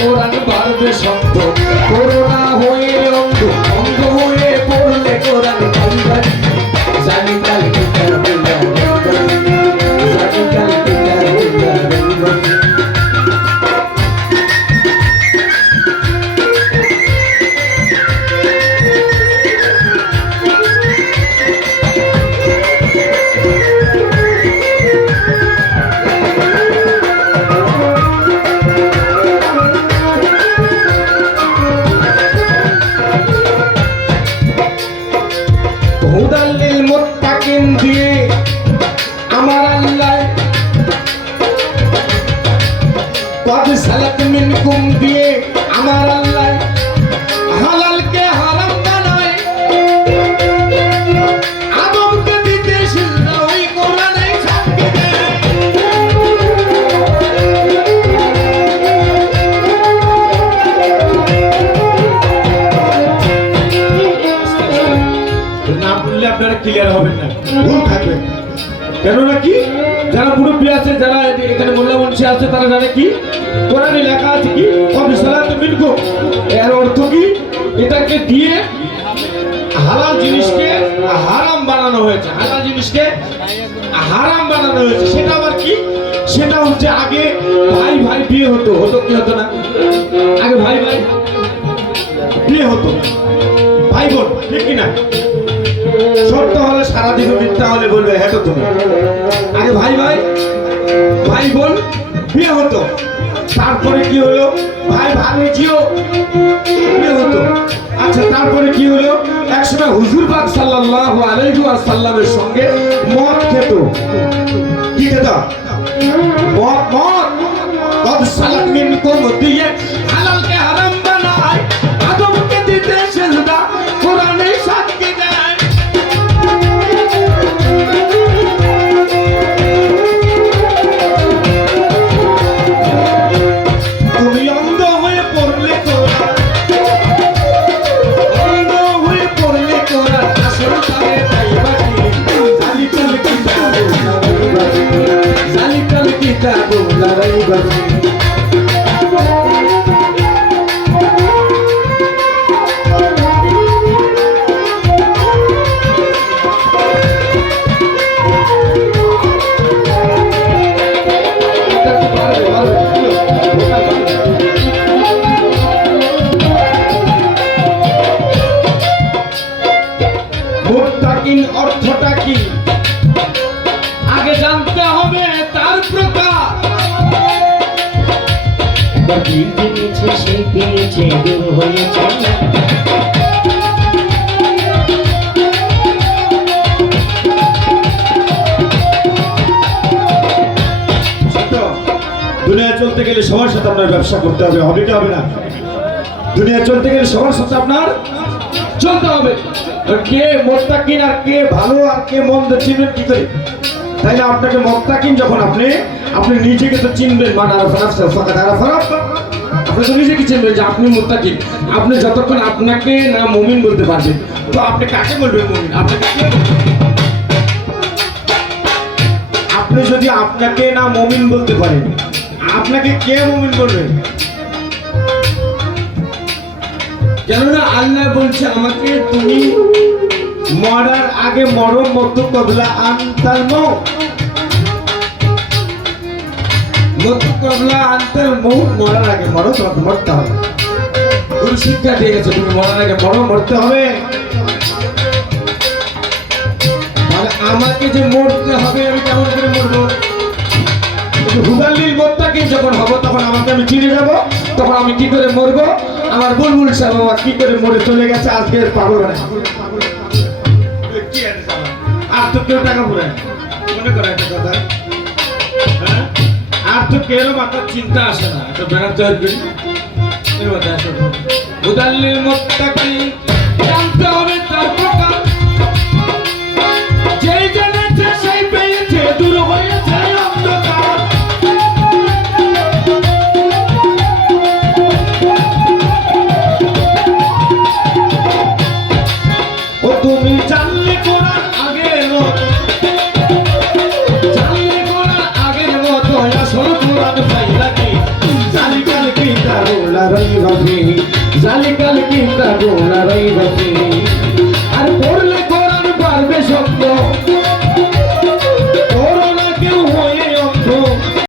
কোরআন বাড়বে শব্দ, করোনা হয়ে অন্ধ, অন্ধ হয়ে পড়লে কোরআন বাড়বে। জানি কাল কিতাব জানি কাল কিতাব। হুদাল্লিল মুত্তাকিন দিয়ে আমার আল্লাহ, কদ সালাত মিনকুম দিয়ে আমার আল্লাহ হালালকে হারাম বানায়, আদমকে দিতে সিজদা ওই কোরআনে সাক্ষী দেয়। না বললে আপনারা ক্লিয়ার হবেন না, ভুল থাকবে। কেননা কি, যারা মুরব্বী আছে, যারা এখানে মোল্লা মুন্সি আছে, তারা জানে কি কোরআনে লেখা আছে কি সালাত মিনকুম, এর অর্থ কি, এটাকে দিয়ে হালাল জিনিসকে হারাম বানানো হয়েছে, হালাল জিনিসকে হারাম বানানো হয়েছে। সেটা আবার কি, সেটা হচ্ছে আগে ভাই ভাই বিয়ে হতো, হতো কি হতো না, আগে ভাই ভাই বিয়ে হতো, ভাই বোন, ঠিক কিনা? সত্য হলে সারা দিন, মিথ্যা হলে বলবে হ্যাঁ তো তুমি। আগে ভাই ভাই ভাই বোন বিয়ে হতো, তারপরে কি হলো, ভাই ভাগ্নিজিও বিয়ে হতো। আচ্ছা, তারপরে কি হলো, একসময় হুজুর পাক সাল্লাল্লাহু আলাইহি ওয়াসাল্লামের সঙ্গে মদ খেত। কি খেত? মদ। মদ কদ সালাত মিনকুম দিয়ে হালালকে হারাম বানায়, আদমকে দিতে সিজদা কোরআনে সাক্ষী দেয়। তুমি অন্ধ হয়ে পড়লে কোরআন, অন্ধ হয়ে পড়লে কোরআন, আসল তারে পাইবা কি, জালিকাল কিতাবু লা রাইবা ফিহি, জালিকাল কিতাবু লা রাইবা ফিহি। মুত্তাকিন অর্থটা কি আগে জানতে হবে, তার প্রকার। বীর জেনেছে সে পেয়েছে, দূর হয়েছে দুনিয়া চলতে গেলে সবার সাথে আপনার ব্যবসা করতে হবে, হবে কি হবে না? দুনিয়া চলতে গেলে সবার সাথে আপনার চলতে হবে। কে মুত্তাকিন আর কে ভালো আর কে মন্দ চিনবেন কি করে? তাই না, আপনাকে মুত্তাকিন যখন আপনি নিজেকে তো চিনবেন, মান আরাফা নাফসাহু ফাকাদ আরাফা রাব্বাহ। আপনি তো নিজেকে চিনবেন যে আপনি মুত্তাকিন। আপনি যতক্ষণ আপনাকে না মুমিন বলতে পারবেন, তো আপনি কাকে বলবেন মুমিন? আপনাকে কে বলবেন? আপনি যদি আপনাকে না মুমিন বলতে পারেন, আপনাকে কে মুমিন বলবে? কেননা আল্লাহ বলছে আমাকে, তুমি মরার আগে মরো, মতো কবলা আনতাল মৌ, মতো কবলা আনতাল মৌ, মরার আগে মরো, তোমাকে মরতে হবে। গুরু শিক্ষা দিয়ে গেছে, তুমি মরার আগে মরো, মরতে হবে। তাহলে আমাকে যে মরতে হবে, আমি কেমন করে মরবো? হুদাল্লিল মুত্তাকিন যখন হব, তখন আমাকে আমি চিনে যাব, তখন আমি কি করে মরবো? আমার বুলবুল সাহেব আমার কি করে মরে চলে গেছে, আজকে পাগল না। আর তো কেউ টাকা পড়ে মনে করে একটা কথা, হ্যাঁ, আর তো কেউ মাথার চিন্তা আসে না, একটা ব্যানার তৈরি করি। হুদাল্লিল মুত্তাকিন জানতে হবে তার প্রকার, যেই জেনেছে সেই পেয়েছে, দূর হয়েছে অন্ধকার। ও তুমি জানলে কোরআন আগের মতো, জানলে কোরআন আগের মতো, আসল কোরআন পাইলা কি, জালিকাল কিতাবু লা لا ريب فيه ذلك الكتاب لا ريب فيه